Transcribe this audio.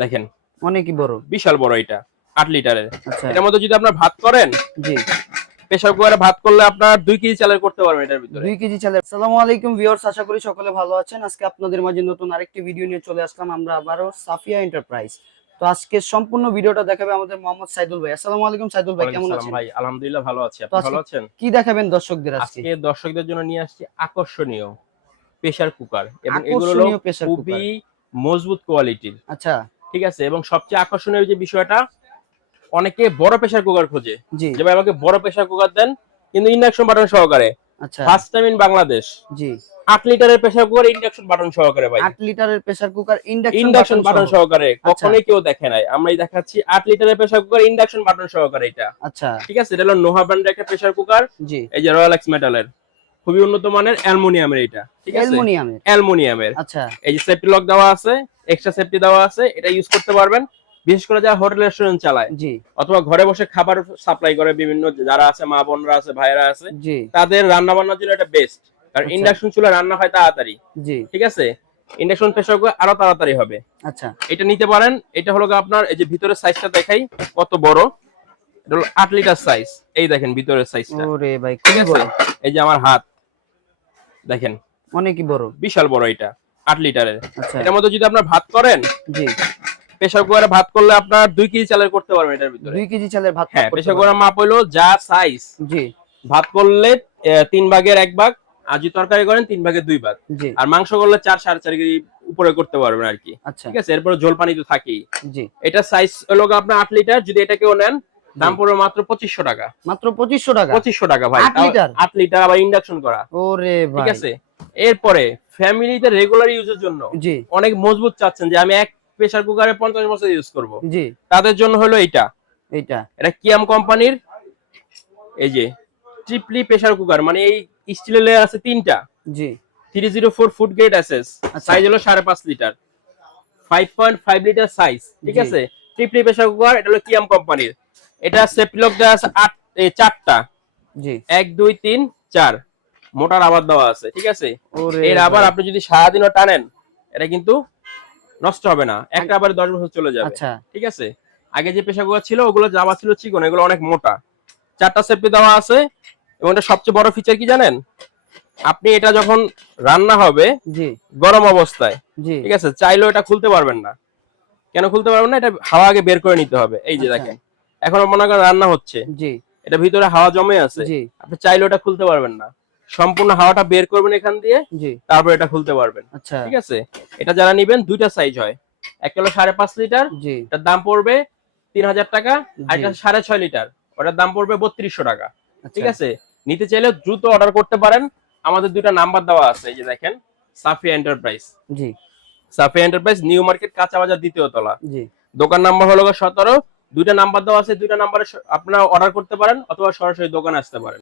দেখেন অনেকই বড়, বিশাল বড়, এটা 8 লিটারের। আচ্ছা এটার মধ্যে যদি আপনার ভাত করেন, জি প্রেসার কুকারে ভাত করলে আপনার 2 কেজি চালের করতে পারবেন এটার ভিতরে। 2 কেজি চালের। আসসালামু আলাইকুম ভিউয়ার্স, আশা করি সকলে ভালো আছেন। আজকে আপনাদের মাঝে নতুন আরেকটি ভিডিও নিয়ে চলে আসলাম আমরা আবারও সাফিয়া এন্টারপ্রাইজ। তো আজকে সম্পূর্ণ ভিডিওটা দেখাবে আমাদের মোহাম্মদ সাইদুল ভাই। আসসালামু আলাইকুম সাইদুল ভাই, ওয়ালাইকুম কেমন সালাম আছেন? ভাই, আলহামদুলিল্লাহ ভালো আছি। তো আপনি আজকে ভালো আছেন? কি দেখাবেন দর্শকদের আজকে? আজকে দর্শকদের জন্য নিয়ে আসছি আকর্ষণীয় প্রেসার কুকার, এবং এগুলো হলো আকর্ষণীয় প্রেসার কুকার, খুবই মজবুত কোয়ালিটির। আচ্ছা ঠিক আছে, এবং সবচেয়ে আকর্ষণীয় যে বিষয়টা, অনেকে বড় প্রেসার কুকার খোঁজে জি যে ভাই আমাকে বড় প্রেসার কুকার দেন, কিন্তু ইন্ডাকশন বাটন সহকারে। আচ্ছা ফার্স্ট টাইম ইন বাংলাদেশ জি 8 লিটারের প্রেসার কুকার ইন্ডাকশন বাটন সহকারে ভাই। 8 লিটারের প্রেসার কুকার ইন্ডাকশন বাটন সহ। সহকারে আচ্ছা কখনোই কেউ দেখে নাই। আমরাই দেখাচ্ছি 8 লিটারের প্রেসার কুকার ইন্ডাকশন বাটন সহকারে এটা। আচ্ছা ঠিক আছে, এটা হলো নোহা ব্র্যান্ডের একটা প্রেসার কুকার। জি এই যে রয়্যাল এক্স মেটালের, খুবই উন্নত মানের অ্যালুমিনিয়ামের এটা। ঠিক আছে, অ্যালুমিনিয়ামের, অ্যালুমিনিয়ামের। আচ্ছা এই যে সেফটি লক দেওয়া আছে, এক্সট্রা সেফটি দেওয়া আছে, এটা ইউজ করতে পারবেন বিশেষ করে যারা হোটেল রেস্টুরেন্ট চালায় জি অথবা ঘরে বসে খাবার সাপ্লাই করে, বিভিন্ন যারা আছে মা বোনরা আছে, ভাইরা আছে, জি তাদের রান্না বান্নার জন্য এটা বেস্ট। কারণ আচ্ছা। ইন্ডাকশন চুলা রান্না হয় তাড়াতাড়ি। জি ঠিক আছে, ইন্ডাকশন প্রেসার কুকার আরো তাড়াতাড়ি হবে। আচ্ছা এটা নিতে পারেন। এটা হলো আপনার, এই যে ভিতরের সাইজটা দেখাই কত বড়। এটা হলো 8 লিটার সাইজ। এই দেখেন ভিতরের সাইজটা। ওরে ভাই ঠিক খুবই আছে, বড়, এই যে আমার হাত দেখেন, অনেকই বড়, বিশাল বড়, এটা 8 লিটারের। আচ্ছা এটার মধ্যে যদি আপনার ভাত করেন, জি প্রেসার কুকারে ভাত করলে আপনার 2 কেজি চালের করতে পারবেন এটার ভিতরে। 2 কেজি চালের ভাত হ্যাঁ, করতে প্রেসার পারবেন। কুকারের মাপ হলো যা সাইজ, জি ভাত করলে 3 ভাগের 1 ভাগ, আর যদি তরকারি করেন 3 ভাগের 2 ভাগ, জি আর মাংস করলে 4 4.5 কেজি উপরে করতে পারবেন আর কি। আচ্ছা ঠিক আছে, এরপরে ঝোল পানি তো থাকেই। জি এটা সাইজ হলো আপনার 8 লিটার। যদি এটা কেউ নেন, দাম জি। পড়বে মাত্র 2500 টাকা। মাত্র 2500 টাকা, 2500 টাকা ভাই, 8 লিটার? 8 লিটার আবার ইন্ডাকশন করা। ওরে ঠিক ভাই আছে, এরপরে ফ্যামিলিতে রেগুলার ইউজের জন্য জি অনেক মজবুত চাচ্ছেন যে আমি এক প্রেসার কুকারে 50 বছর ইউজ করব, জি তাদের জন্য হলো এইটা। এইটা এটা কিয়াম কোম্পানির, এই যে ট্রিপলি প্রেসার কুকার, মানে এই স্টিলের লেয়ার আছে 3টা, জি 304 ফুড গ্রেড এসএস, আচ্ছা। সাইজ হলো 5.5 লিটার, 5.5 লিটার সাইজ। ঠিক জি। আছে, ট্রিপলি প্রেসার কুকার, এটা হলো কিয়াম কোম্পানির। এটা সেফটি লক দেওয়া আছে 4টা, জি 1 2 3 4, মোটা রাবার দেওয়া আছে। ঠিক আছে, ওরে এই রাবার ভাই, আপনি যদি সারাদিনও টানেন, এটা কিন্তু নষ্ট হবে না, এক রাবারে 10 বছর চলে যাবে। আচ্ছা ঠিক আছে, আগে যে প্রেসার কুকার ছিল ওগুলো জামা ছিল চিকন, এগুলো অনেক মোটা। 4টা সেফটি দেওয়া আছে, এবং এটা সবচেয়ে বড় ফিচার কি জানেন, আপনি এটা যখন রান্না হবে জি গরম অবস্থায়, জি ঠিক আছে, চাইলেও এটা খুলতে পারবেন না। কেন খুলতে পারবেন না? এটা হাওয়া আগে বের করে নিতে হবে। এই যে আচ্ছা। দেখেন, এখন মনে করেন রান্না হচ্ছে, জি এটা ভিতরে হাওয়া জমে আছে, জি আপনি চাইলেও এটা খুলতে পারবেন না। সম্পূর্ণ হাওয়াটা বের করবেন এখান দিয়ে, জি তারপর এটা খুলতে পারবেন। আচ্ছা ঠিক আছে, এটা যারা নিবেন, 2টা সাইজ হয়। একটা হলো 5.5 লিটার, জি এটার দাম পড়বে 3000 টাকা। আর জি এটা 6.5 লিটার, ওটার দাম পড়বে 3200 টাকা। ঠিক আচ্ছা আছে, নিতে চাইলে দ্রুত অর্ডার করতে পারেন। আমাদের 2টা নাম্বার দেওয়া আছে, এই যে দেখেন, সাফিয়া এন্টারপ্রাইজ। জি সাফিয়া এন্টারপ্রাইজ, নিউ মার্কেট, কাঁচা বাজার, 2য় তলা। জি দোকান নাম্বার হলো 17। 2টা নাম্বার দেওয়া আছে, 2টা নাম্বারে আপনারা অর্ডার করতে পারেন অথবা সরাসরি দোকানে আসতে পারেন।